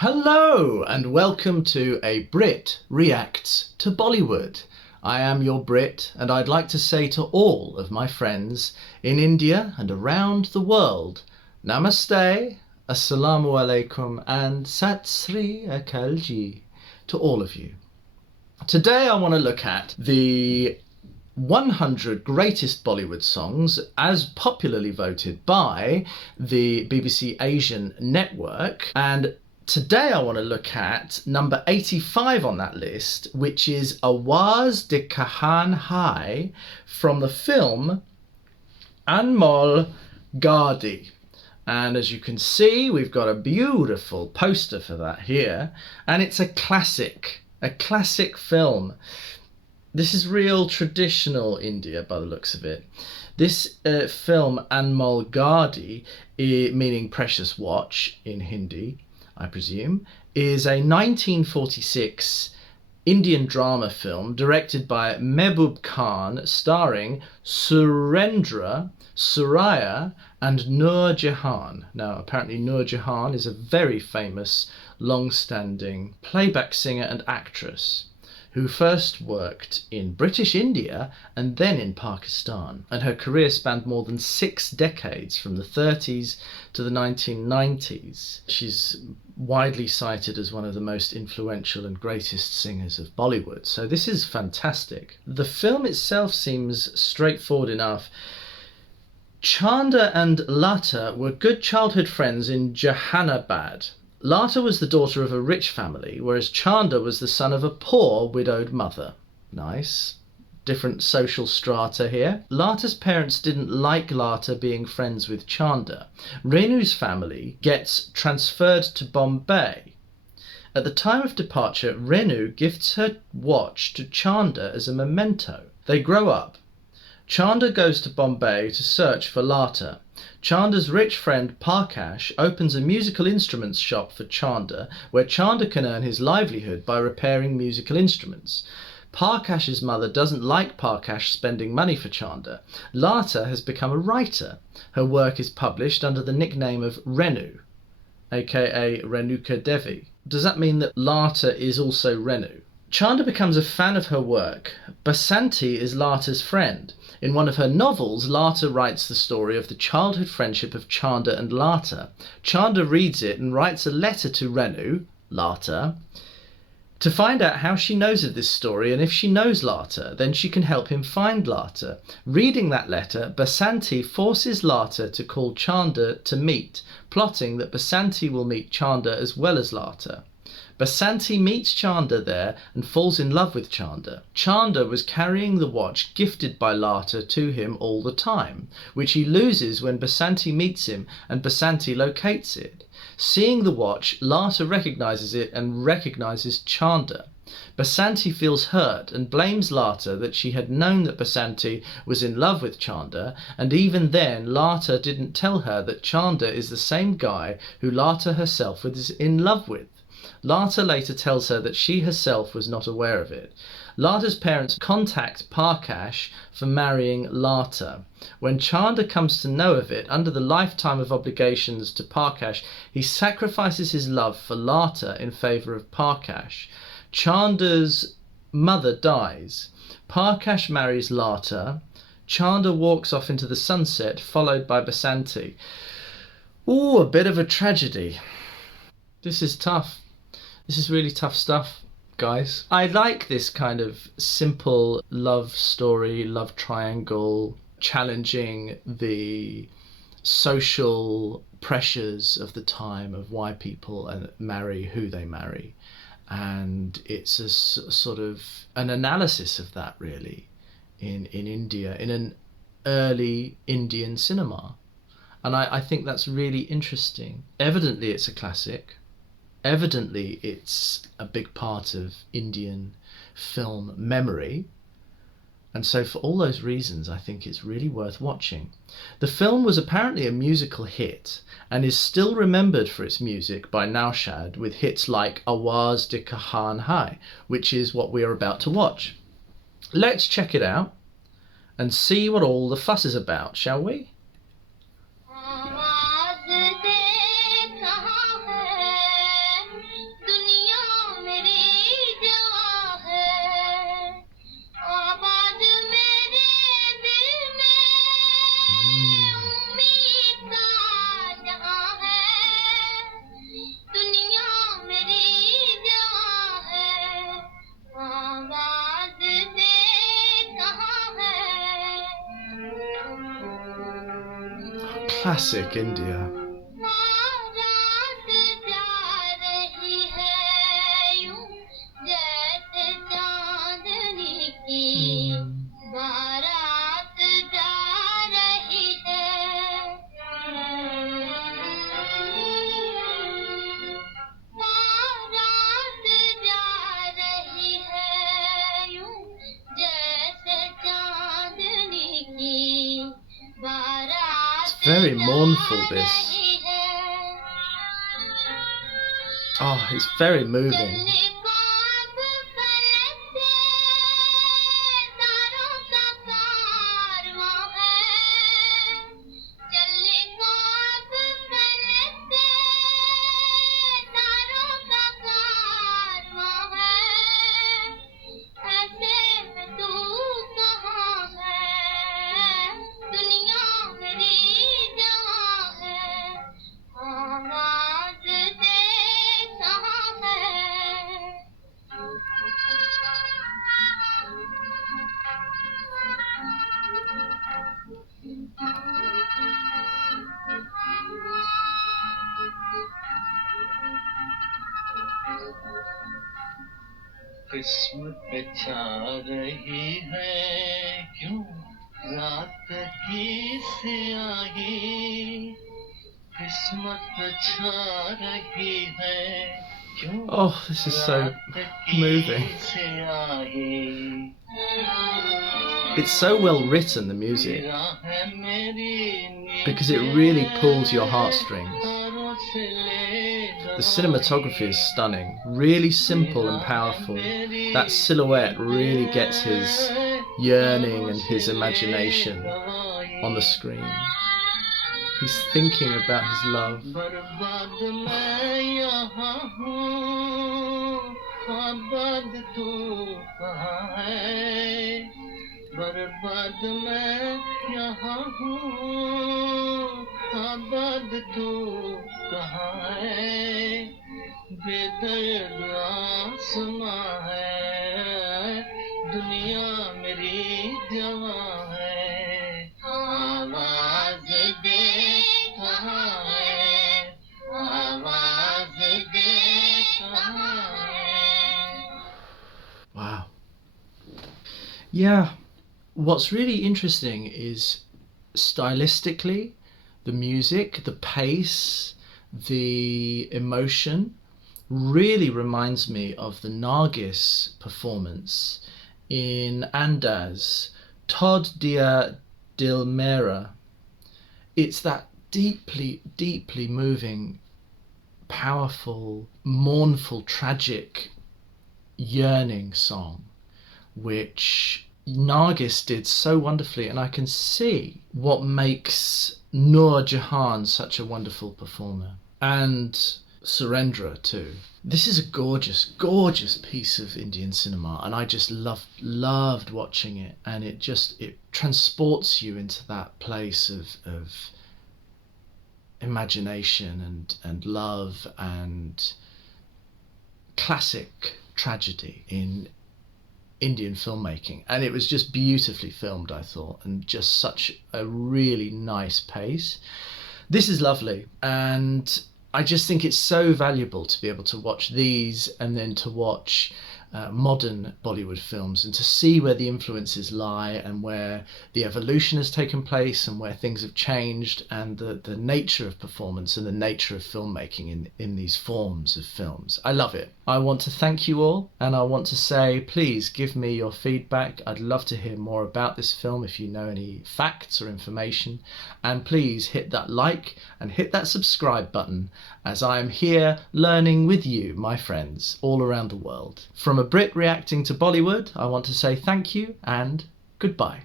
Hello and welcome to a Brit Reacts to Bollywood. I am your Brit and I'd like to say to all of my friends in India and around the world, Namaste, Assalamu Alaikum and Sat Sri Akal Ji to all of you. Today I want to look at the 100 greatest Bollywood songs as popularly voted by the BBC Asian network, and today I want to look at number 85 on that list, which is AWAAZ De Kahan Hai from the film ANMOL GHADI. And as you can see, we've got a beautiful poster for that here, and it's a classic film. This is real traditional India by the looks of it. This film, ANMOL GHADI, meaning precious watch in Hindi, I presume, is a 1946 Indian drama film directed by Mehboob Khan, starring Surendra, Suraya and Noor Jehan. Now apparently Noor Jehan is a very famous long-standing playback singer and actress who first worked in British India and then in Pakistan. And her career spanned more than 6 decades, from the 30s to the 1990s. She's widely cited as one of the most influential and greatest singers of Bollywood. So this is fantastic. The film itself seems straightforward enough. Chanda and Lata were good childhood friends in Jehanabad. Lata was the daughter of a rich family, whereas Chanda was the son of a poor, widowed mother. Nice. Different social strata here. Lata's parents didn't like Lata being friends with Chanda. Renu's family gets transferred to Bombay. At the time of departure, Renu gifts her watch to Chanda as a memento. They grow up. Chanda goes to Bombay to search for Lata. Chanda's rich friend Parkash opens a musical instruments shop for Chanda, where Chanda can earn his livelihood by repairing musical instruments. Parkash's mother doesn't like Parkash spending money for Chanda. Lata has become a writer. Her work is published under the nickname of Renu, aka Renuka Devi. Does that mean that Lata is also Renu? Chanda becomes a fan of her work. Basanti is Lata's friend. In one of her novels, Lata writes the story of the childhood friendship of Chanda and Lata. Chanda reads it and writes a letter to Renu, Lata, to find out how she knows of this story, and if she knows Lata, then she can help him find Lata. Reading that letter, Basanti forces Lata to call Chanda to meet, plotting that Basanti will meet Chanda as well as Lata. Basanti meets Chanda there and falls in love with Chanda. Chanda was carrying the watch gifted by Lata to him all the time, which he loses when Basanti meets him and Basanti locates it. Seeing the watch, Lata recognizes it and recognizes Chanda. Basanti feels hurt and blames Lata that she had known that Basanti was in love with Chanda, and even then Lata didn't tell her that Chanda is the same guy who Lata herself was in love with. Lata later tells her that she herself was not aware of it. Lata's parents contact Parkash for marrying Lata. When Chanda comes to know of it, under the lifetime of obligations to Parkash, he sacrifices his love for Lata in favour of Parkash. Chanda's mother dies. Parkash marries Lata. Chanda walks off into the sunset, followed by Basanti. Ooh, a bit of a tragedy. This is tough. This is really tough stuff, guys. I like this kind of simple love story, love triangle, challenging the social pressures of the time of why people marry who they marry. And it's a sort of an analysis of that, really, in India, in an early Indian cinema. And I think that's really interesting. Evidently, it's a classic. Evidently, it's a big part of Indian film memory. And so for all those reasons, I think it's really worth watching. The film was apparently a musical hit and is still remembered for its music by Naushad, with hits like AWAAZ De Kahan Hai, which is what we are about to watch. Let's check it out and see what all the fuss is about, shall we? Classic India. Very mournful, this. Oh, it's very moving. किस्मत छा रही है क्यों रात की स्याही किस्मत छा रही है क्यों. Oh, this is so moving. It's so well written, the music, because it really pulls your heartstrings. The cinematography is stunning, really simple and powerful. That silhouette really gets his yearning and his imagination on the screen. He's thinking about his love. बर्बाद मैं यहाँ हूँ आबाद तू कहाँ है बेदर्द आसमां है दुनिया मेरी जवां है आवाज़ दे कहाँ है आवाज़ दे कहाँ है. Wow. Yeah. What's really interesting is stylistically, the music, the pace, the emotion really reminds me of the Nargis performance in Andaz, Tod Dia Dil Mera. It's that deeply, deeply moving, powerful, mournful, tragic, yearning song, which Nargis did so wonderfully, and I can see what makes Noor Jehan such a wonderful performer, and Surendra too. This is a gorgeous, gorgeous piece of Indian cinema, and I just loved watching it, and it transports you into that place of imagination and love and classic tragedy in Indian filmmaking, and it was just beautifully filmed, I thought, and just such a really nice pace. This is lovely, and I just think it's so valuable to be able to watch these and then to watch modern Bollywood films and to see where the influences lie and where the evolution has taken place and where things have changed, and the nature of performance and the nature of filmmaking in these forms of films. I love it. I want to thank you all, and I want to say, please give me your feedback. I'd love to hear more about this film if you know any facts or information, and please hit that like and hit that subscribe button, as I am here learning with you, my friends, all around the world. From a Brit reacting to Bollywood, I want to say thank you and goodbye.